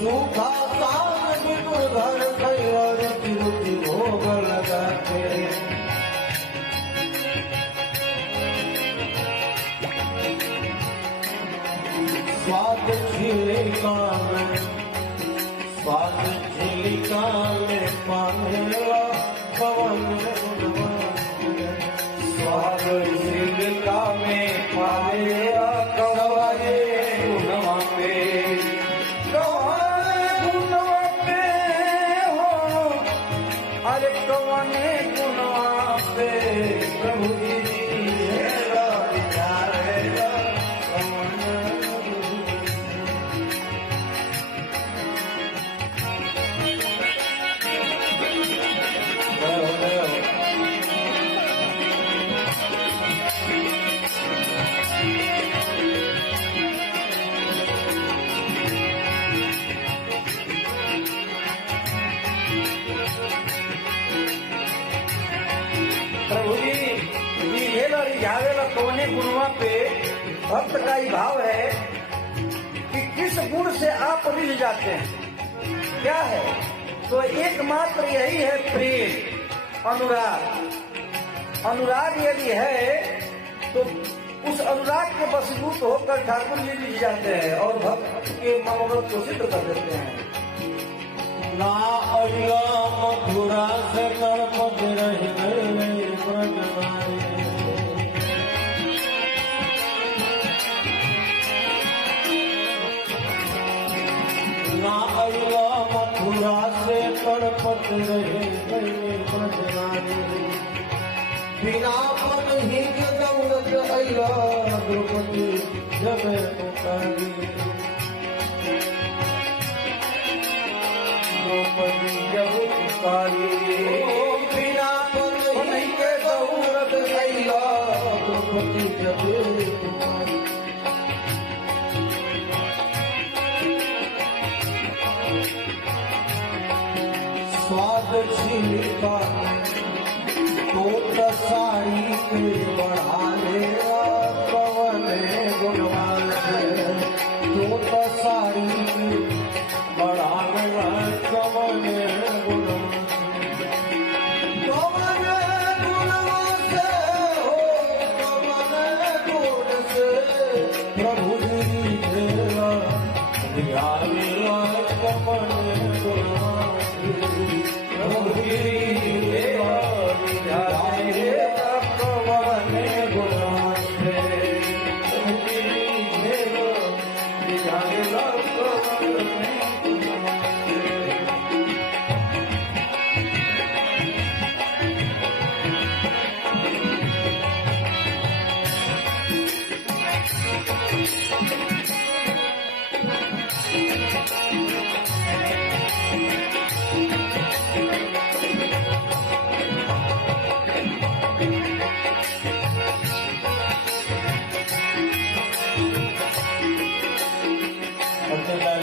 सूखा साग दुर्धर कैवर रुचि भोग लगाते स्वाद छिलिका में पानेला पवन स्वाद छिलिका में पानेला कवाए गुणवा पे अरे कवने गुणवा पे प्रभु जी प्रभु जी यावेला कवने गुणवा पे भक्त का ही भाव है कि किस गुण से आप रिझ जाते हैं, क्या है? तो एकमात्र यही है प्रेम, अनुराग। अनुराग यदि है तो उस अनुराग के वशीभूत होकर ठाकुर जी रिझ जाते हैं और भक्त के मनोरथ को सिद्ध कर देते हैं। ना अलिया मथुरा से नर्मद रह गए ना अलिया मथुरा से तड़पत रहे गए बिना पद ही दौलत अला द्रौपदी जब पुकारी द्रौपदी जब पुकारी बिना पद ही दौलत अला द्रौपदी जब पुकारी स्वाद छिलिका तो साड़ी के बढ़ाने कवने गुणवान तो साड़ी के बढ़ाने कवने गुणवान से प्रभु जी देवा कवने गुणवान प्रभु जी देवा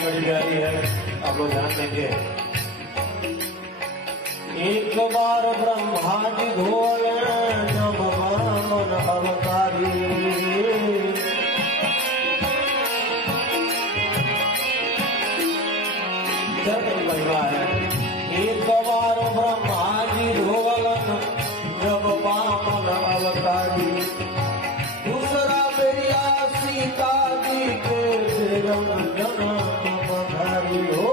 बड़ी प्यारी है, आप लोग ध्यान देंगे। एक बार ब्रह्मा जी धोले जब वामन अवतारी है। एक बार ब्रह्मा जी धोलन जब वामन अवतारी दूसरा बेरिया सीता जी के जन पधारी हो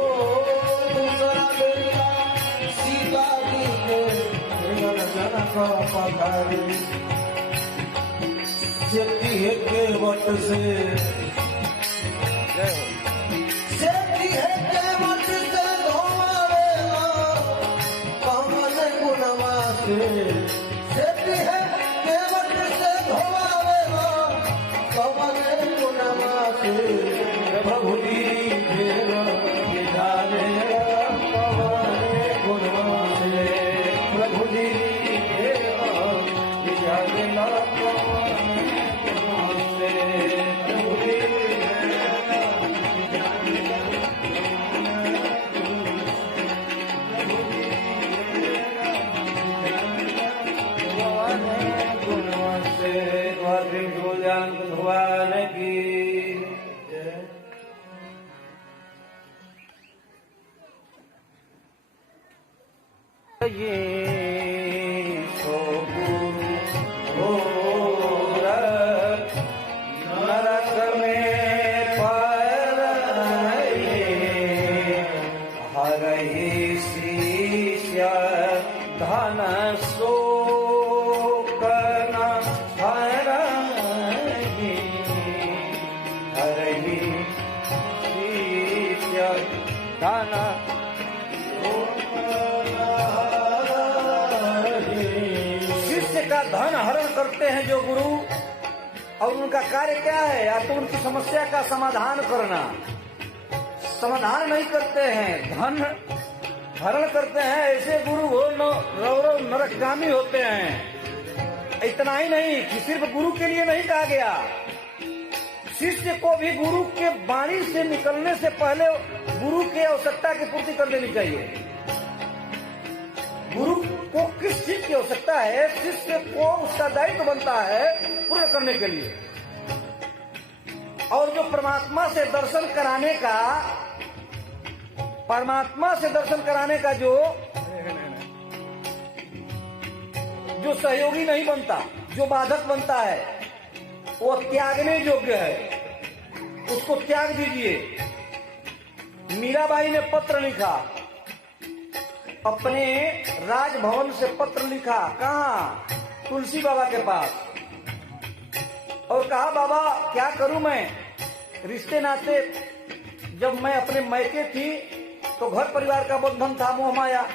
दूसरा बेरिया सीता जी के जनक पधारी के वट से धोवावेला कमल गुणवा से प्रभु जी विधाने गुणवा से प्रभु जी विधाने ये सो गुरु घोर नरक में पड़े, हरहि शिष्य धन शोक न हरहि, हरहि शिष्य धन का धन हरण करते हैं जो गुरु, और उनका कार्य क्या है? या तो उनकी समस्या का समाधान करना, समाधान नहीं करते हैं, धन हरण करते हैं। ऐसे गुरु वो रौरव नरकगामी होते हैं। इतना ही नहीं कि सिर्फ गुरु के लिए नहीं कहा गया, शिष्य को भी गुरु के वाणी से निकलने से पहले गुरु की आवश्यकता की पूर्ति कर देनी चाहिए। गुरु को किस चीज की आवश्यकता है, शिष्य को उसका दायित्व बनता है पूर्ण करने के लिए। और जो परमात्मा से दर्शन कराने का, परमात्मा से दर्शन कराने का जो सहयोगी नहीं बनता, जो बाधक बनता है, वो त्यागने योग्य है, उसको त्याग दीजिए। मीराबाई ने पत्र लिखा, अपने राजभवन से पत्र लिखा, कहाँ? तुलसी बाबा के पास, और कहा बाबा क्या करूं मैं, रिश्ते नाते जब मैं अपने मैके थी तो घर परिवार का बंधन था, मोह माया।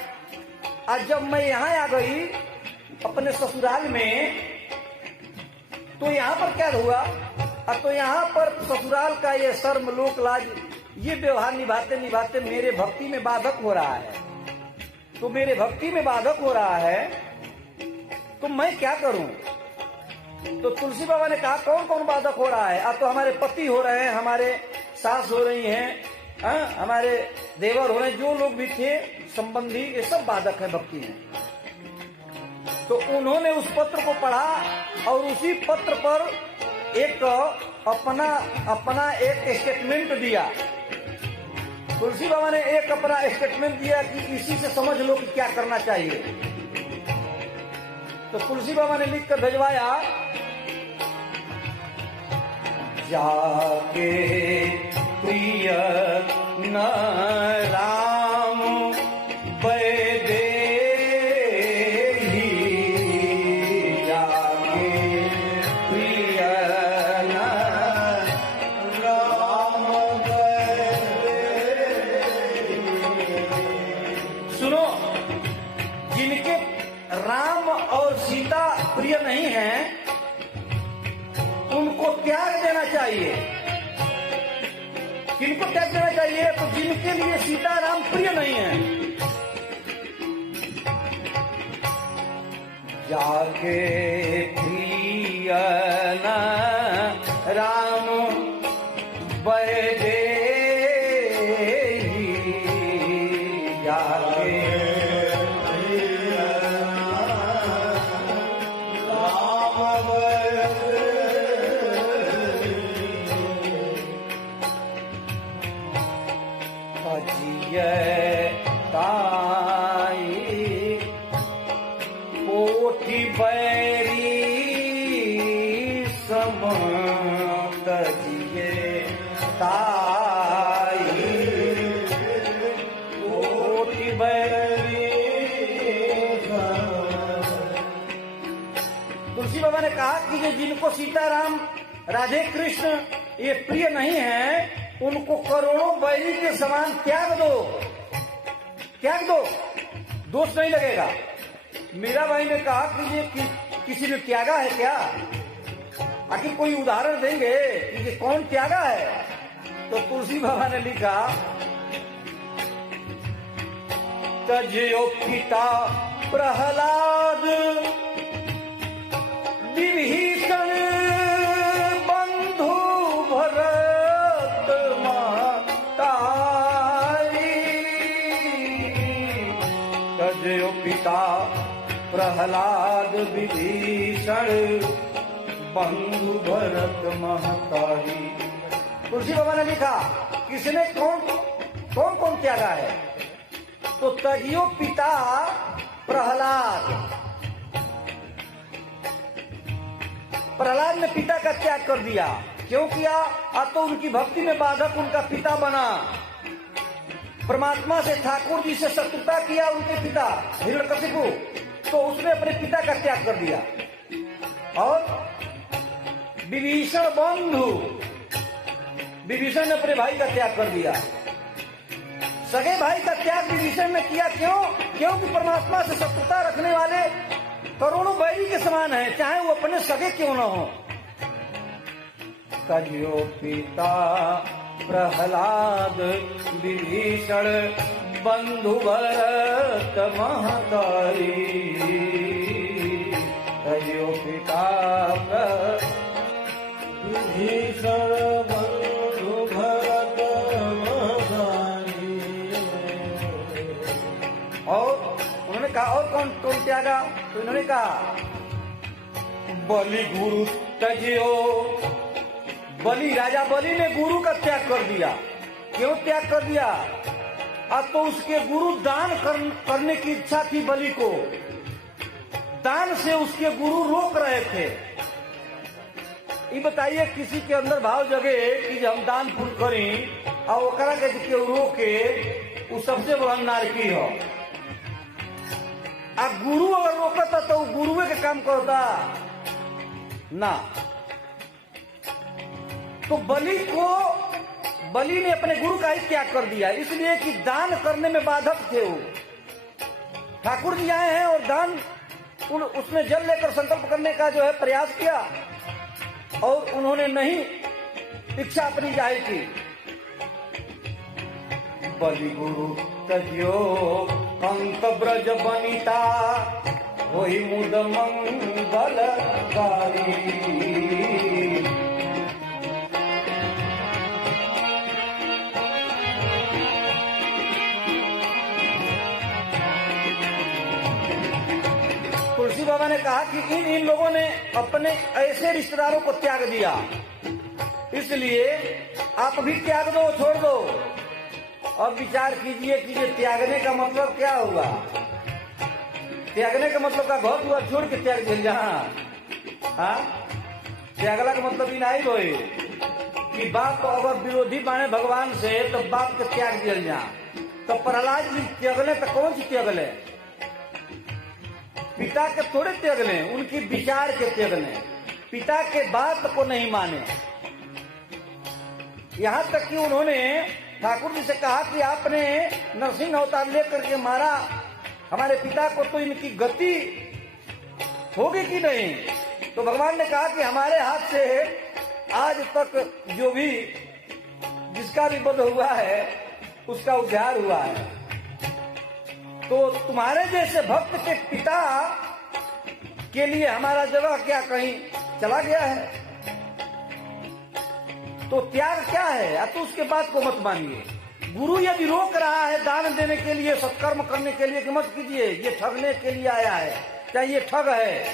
आज जब मैं यहाँ आ गई अपने ससुराल में, तो यहाँ पर क्या हुआ? तो यहाँ पर ससुराल का ये शर्म लोक लाज, ये व्यवहार निभाते निभाते मेरे भक्ति में बाधक हो रहा है। तो मेरे भक्ति में बाधक हो रहा है, तो मैं क्या करूं? तो तुलसी बाबा ने कहा कौन कौन बाधक हो रहा है? अब तो हमारे पति हो रहे हैं, हमारे सास हो रही हैं, हमारे देवर हो रहे हैं, जो लोग भी थे संबंधी, ये सब बाधक है भक्ति में। तो उन्होंने उस पत्र को पढ़ा और उसी पत्र पर एक अपना एक स्टेटमेंट दिया। तुलसी बाबा ने एक अपना स्टेटमेंट दिया कि इसी से समझ लो कि क्या करना चाहिए। तो तुलसी बाबा ने लिखकर भेजवाया, जाके प्रिय न राम वैदेही, जाके प्रिय न राम वैदेही। सुनो, जिनके राम और सीता प्रिय नहीं हैं, उनको त्याग देना चाहिए। किनको त्याग देना चाहिए? तो जिनके लिए सीता राम प्रिय नहीं है। जाके प्रिय न राम वैदेही, जाके कोटि बैरी समतजिए ताई, कोटि बैरी। तुलसी बाबा ने कहा कि जो जिनको सीताराम राधे कृष्ण ये प्रिय नहीं है, उनको करोड़ों बैरी के समान त्याग दो, त्याग दो, दोष नहीं लगेगा। मीराबाई ने कहा कि ये किसी ने त्यागा है क्या? आखिर कोई उदाहरण देंगे कि कौन त्यागा है? तो तुलसी बाबा ने लिखा, तजयो पिता प्रहलाद विभीषण बंधु भरत मातारी, तजयो पिता प्रहलाद विभीषण बंधु भरत महतारी। तुलसी बाबा ने लिखा, किसने कौन कौन त्यागा है? तो तजियो पिता प्रहलाद ने पिता का त्याग कर दिया। क्यों किया? अब तो उनकी भक्ति में बाधक उनका पिता बना। परमात्मा से, ठाकुर जी से शत्रुता किया उनके पिता हिरण्यकशिपु, तो उसने अपने पिता का त्याग कर दिया। और विभीषण बंधु, विभीषण ने अपने भाई का त्याग कर दिया। सगे भाई का त्याग विभीषण ने किया। क्यों? क्योंकि परमात्मा से शत्रुता रखने वाले करोड़ों बैरी के समान हैं, चाहे वो अपने सगे क्यों न हो। तजियो पिता प्रहलाद विभीषण बंधु भरत महतारी, तजियो पिता विभीषण बंधु भरत महतारी। और उन्होंने कहा, और कौन कौन त्यागा? तो इन्होंने कहा बलि गुरु तजियो, बलि, राजा बलि ने गुरु का त्याग कर दिया। क्यों त्याग कर दिया? अब तो उसके गुरु दान करने की इच्छा थी बलि को, दान से उसके गुरु रोक रहे थे। ये बताइए किसी के अंदर भाव जगे कि हम दान पुण्य करें और ओकरा के केहू रोके, वो सबसे बड़ा नारकी हो। अब गुरु अगर रोकता तो गुरुए के काम करता ना। तो बलि ने अपने गुरु का ही त्याग कर दिया, इसलिए कि दान करने में बाधक थे वो। ठाकुर जी आए हैं और दान, उसने जल लेकर संकल्प करने का जो है प्रयास किया और उन्होंने नहीं इच्छा अपनी जाहिर की। बलि गुरु तजियो अंत ब्रज बनिता, वही मुद मंगलकारी। तुलसी बाबा ने कहा कि इन लोगों ने अपने ऐसे रिश्तेदारों को त्याग दिया, इसलिए आप भी त्याग दो, छोड़ दो। अब विचार कीजिए कि ये त्यागने का मतलब क्या हुआ? त्यागने का मतलब का घर दुआर छोड़ के त्याग दिल जहाँ, हाँ, त्यागला का मतलब ही नहीं होए कि बाप अगर विरोधी बाने भगवान से तो बाप के त्याग दिल जा। तो प्रहलाद जी त्यागले तो कौन सी त्यागले? पिता के थोड़े त्यागले, उनकी विचार के त्यागले, पिता के बात को नहीं माने। यहाँ तक कि उन्होंने ठाकुर जी से कहा कि आपने नरसिंह अवतार लेकर के मारा हमारे पिता को, तो इनकी गति होगी कि नहीं? तो भगवान ने कहा कि हमारे हाथ से आज तक जो भी जिसका भी वध हुआ है उसका उद्धार हुआ है। तो तुम्हारे जैसे भक्त के पिता के लिए हमारा जगह क्या कहीं चला गया है? तो त्याग क्या है? या तो उसके बात को मत मानिए। गुरु यदि रोक रहा है दान देने के लिए, सत्कर्म करने के लिए, कि मत कीजिए, ये ठगने के लिए आया है, चाहे ये ठग है।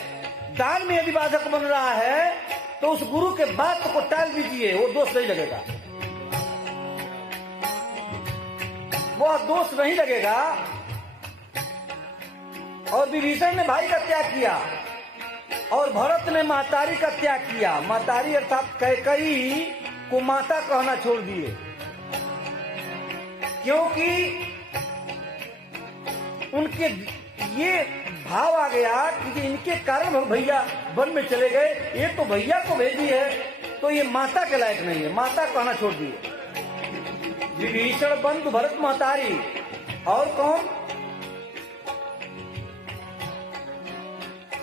दान में यदि बाधक बन रहा है तो उस गुरु के बात को टाल दीजिए, वो दोष नहीं लगेगा, वो दोष नहीं लगेगा। और विभीषण ने भाई का त्याग किया और भरत ने महतारी का त्याग किया। महतारी अर्थात कैकेयी को माता कहना छोड़ दिए, क्योंकि उनके ये भाव आ गया कि इनके कारण भैया वन में चले गए, ये तो भैया को भेजी है तो ये माता के लायक नहीं है, माता कहना छोड़ दिए। विभीषण बंधु भरत महतारी, और कौन?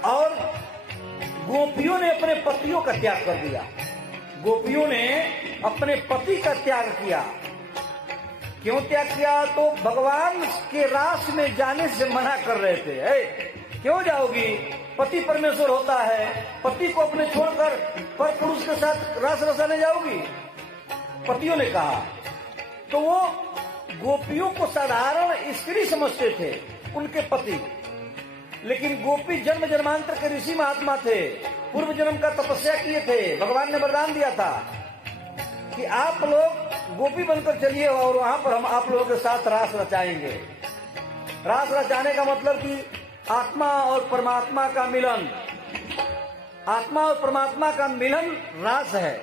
और गोपियों ने अपने पतियों का त्याग कर दिया। गोपियों ने अपने पति का त्याग किया। क्यों त्याग किया? तो भगवान के रास में जाने से मना कर रहे थे। क्यों जाओगी? पति परमेश्वर होता है, पति को अपने छोड़कर पर पुरुष के साथ रास रसाने जाओगी? पतियों ने कहा। तो वो गोपियों को साधारण स्त्री समझते थे, उनके पति। लेकिन गोपी जन्म जन्मांतर के ऋषि महात्मा थे, पूर्व जन्म का तपस्या किए थे। भगवान ने वरदान दिया था कि आप लोग गोपी बनकर चलिए और वहां पर हम आप लोगों के साथ रास रचाएंगे। रास रचाने का मतलब कि आत्मा और परमात्मा का मिलन, आत्मा और परमात्मा का मिलन रास है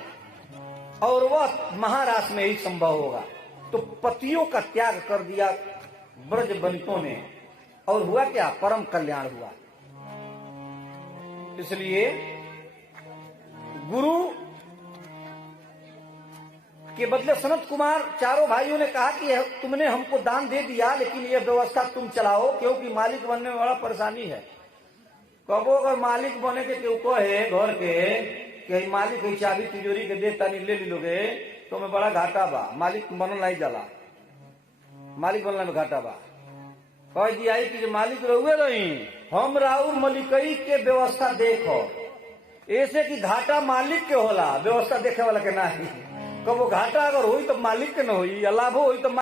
और वह महारास में ही संभव होगा। तो पतियों का त्याग कर दिया ब्रज बंतों ने और हुआ क्या, परम कल्याण हुआ। इसलिए गुरु के बदले सनत कुमार चारों भाइयों ने कहा कि तुमने हमको दान दे दिया, लेकिन यह व्यवस्था तुम चलाओ, क्योंकि मालिक बनने में बड़ा परेशानी है। कबो अगर मालिक बने के केहू कहे घर के कि मालिक की चाबी तिजोरी के दे तानी ले लोगे तो मैं बड़ा घाटा बा, मालिक बनल नहीं जाला, मालिक बनने में घाटा बा। कह दिया कि मालिक रहुए रही हम राउर मलिकई के व्यवस्था देखो, ऐसे कि घाटा मालिक के होला, व्यवस्था देखे वाला के नहीं। कबो घाटा अगर हुई तो मालिक के न हुई, या लाभ हुई तो